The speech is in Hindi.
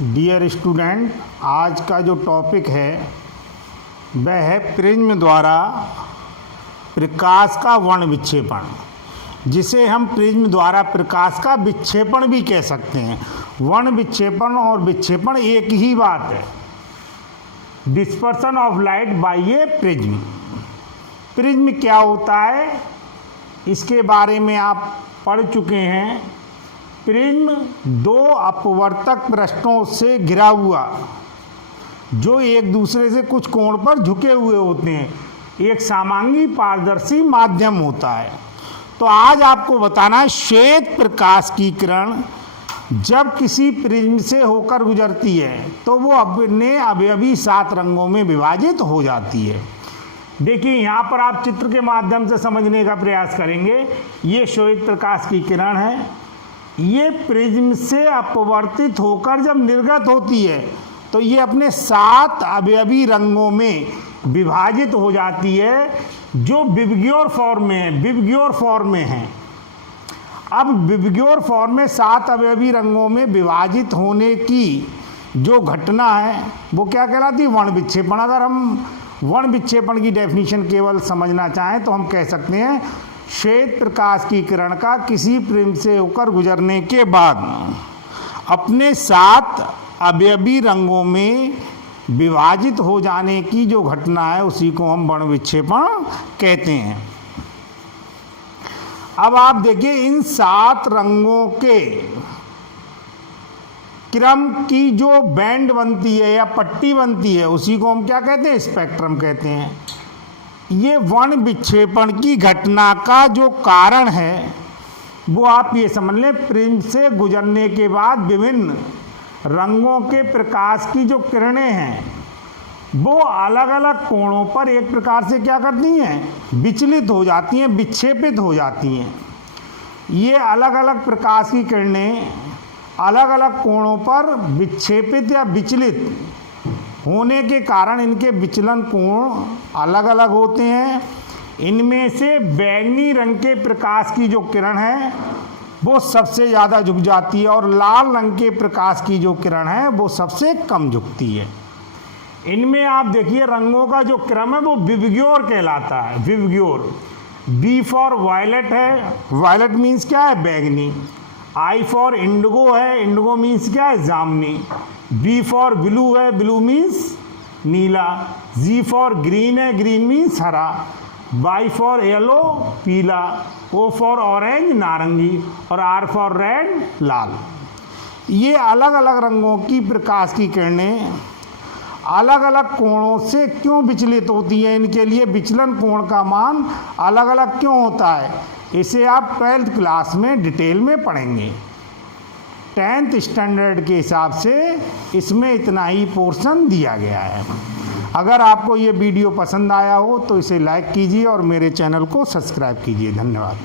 डियर स्टूडेंट, आज का जो टॉपिक है वह है प्रिज्म द्वारा प्रकाश का वर्ण विक्षेपण, जिसे हम प्रिज्म द्वारा प्रकाश का विक्षेपण भी कह सकते हैं। वर्ण विक्षेपण और विक्षेपण एक ही बात है। Dispersion of light by A prism. Prism क्या होता है इसके बारे में आप पढ़ चुके हैं। प्रिज्म दो अपवर्तक पृष्ठों से घिरा हुआ, जो एक दूसरे से कुछ कोण पर झुके हुए होते हैं, एक समांगी पारदर्शी माध्यम होता है। तो आज आपको बताना है, श्वेत प्रकाश की किरण जब किसी प्रिज्म से होकर गुजरती है तो वो अपने अवयवी 7 रंगों में विभाजित हो जाती है। देखिए, यहाँ पर आप चित्र के माध्यम से समझने का प्रयास करेंगे। ये श्वेत प्रकाश की किरण है। ये प्रिज्म से अपवर्तित होकर जब निर्गत होती है तो ये अपने 7 अवयवी रंगों में विभाजित हो जाती है, जो विबग्योर फॉर्म में है। विबग्योर फॉर्म में है। अब विबग्योर फॉर्म में 7 अवयवी रंगों में विभाजित होने की जो घटना है वो क्या कहलाती है? वर्ण विक्षेपण। अगर हम वर्ण विक्षेपण की डेफिनेशन केवल समझना चाहें तो हम कह सकते हैं, श्वेत प्रकाश की किरण का किसी प्रिज्म से होकर गुजरने के बाद अपने 7 अवयवी रंगों में विभाजित हो जाने की जो घटना है उसी को हम वर्ण विक्षेपण कहते हैं। अब आप देखिए, इन 7 रंगों के क्रम की जो बैंड बनती है या पट्टी बनती है उसी को हम क्या कहते हैं? स्पेक्ट्रम कहते हैं। ये वर्ण विक्षेपण की घटना का जो कारण है वो आप ये समझ लें, प्रिज्म से गुजरने के बाद विभिन्न रंगों के प्रकाश की जो किरणें हैं वो अलग अलग कोणों पर एक प्रकार से क्या करती हैं? विचलित हो जाती हैं, विक्षेपित हो जाती हैं। ये अलग अलग प्रकाश की किरणें अलग अलग कोणों पर विक्षेपित या विचलित होने के कारण इनके विचलन कोण अलग अलग होते हैं। इनमें से बैंगनी रंग के प्रकाश की जो किरण है वो सबसे ज़्यादा झुक जाती है और लाल रंग के प्रकाश की जो किरण है वो सबसे कम झुकती है। इनमें आप देखिए, रंगों का जो क्रम है वो विबग्योर कहलाता है। विबग्योर। बी फॉर वायलेट है। वायलेट मीन्स क्या है? बैंगनी। आई फॉर इंडिगो है। इंडिगो मीन्स क्या है? जामुनी। बी फॉर ब्लू है। ब्लू मीन्स नीला। जी फॉर ग्रीन है। ग्रीन मीन्स हरा। वाई फॉर येलो पीला। ओ फॉर ऑरेंज नारंगी। और आर फॉर रेड लाल। ये अलग अलग रंगों की प्रकाश की किरणें अलग अलग कोणों से क्यों विचलित होती हैं? इनके लिए विचलन कोण का मान अलग अलग क्यों होता है? इसे आप 12th क्लास में डिटेल में पढ़ेंगे। 10th स्टैंडर्ड के हिसाब से इसमें इतना ही पोर्शन दिया गया है। अगर आपको ये वीडियो पसंद आया हो तो इसे लाइक कीजिए और मेरे चैनल को सब्सक्राइब कीजिए। धन्यवाद।